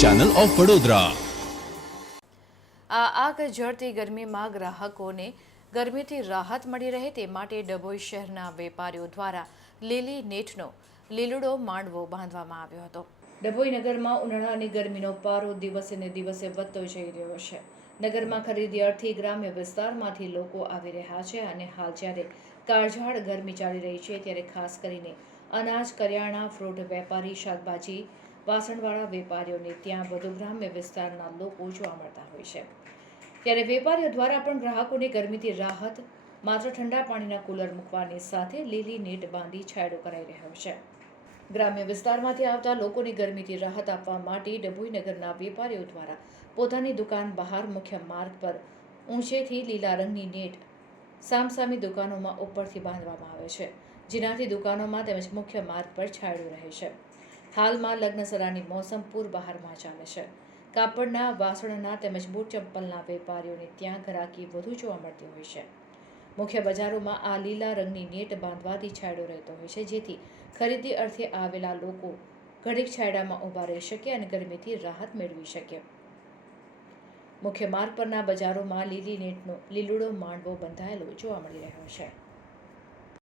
Channel of Vadodara આ આગ ઝરતી ગરમીમાં ગ્રાહકોને ગરમીથી રાહત મળી રહે તે માટે ડભોઈ શહેરના વેપારીઓ દ્વારા લીલી નેટનો લીલડો માંડવો બાંધવામાં આવ્યો હતો. ડભોઈ નગરમાં ઉનાળાની ગરમીનો પારો દિવસે ને દિવસે વધતો જઈ રહ્યો છે. નગરમાં ખરીદી અર્થે ગ્રામ્ય વિસ્તારમાંથી લોકો આવી રહ્યા છે અને હાલ જ્યારે કાળઝાળ ગરમી ચાલી રહી છે ત્યારે ખાસ કરીને અનાજ, કરિયાણા, ફ્રૂટ, વેપારી, શાકભાજી, વાસણવાળા વેપારીઓને ત્યાં વધુ ગ્રામ્ય વિસ્તારના લોકો જોવા મળતા હોય છે. ત્યારે વેપારીઓ દ્વારા પણ ગ્રાહકોને ગરમીથી રાહત, માત્ર ઠંડા પાણીના કુલર મૂકવાની સાથે લીલી નેટ બાંધી છાંયડો કરાઈ રહ્યો છે. ગ્રામ્ય વિસ્તારમાંથી આવતા લોકોને ગરમીથી રાહત આપવા માટે ડભોઈ નગરના વેપારીઓ દ્વારા પોતાની દુકાન બહાર મુખ્ય માર્ગ પર ઊંચેથી લીલા રંગની નેટ સામસામી દુકાનોમાં ઉપરથી બાંધવામાં આવે છે. જેનાથી દુકાનોમાં તેમજ મુખ્ય માર્ગ પર છાયડું રહે છે. હાલમાં લગ્નસરાની મોસમ પૂર બહારમાં ચાલે છે. કાપડના, વાસણના તેમજ બૂટ ચંપલના વેપારીઓને ત્યાં ઘરાકી વધુ જોવા મળતી હોય છે. મુખ્ય બજારોમાં આ લીલા રંગની નેટ બાંધવાથી છાંયડો રહેતો હોય છે, જેથી ખરીદી અર્થે આવેલા લોકો ઘડીક છાંયડામાં ઊભા રહી શકે અને ગરમીથી રાહત મેળવી શકે. મુખ્ય માર્ગ પરના બજારોમાં લીલી નેટનો, લીલુડો માંડવો બંધાયેલો જોવા મળી રહ્યો છે.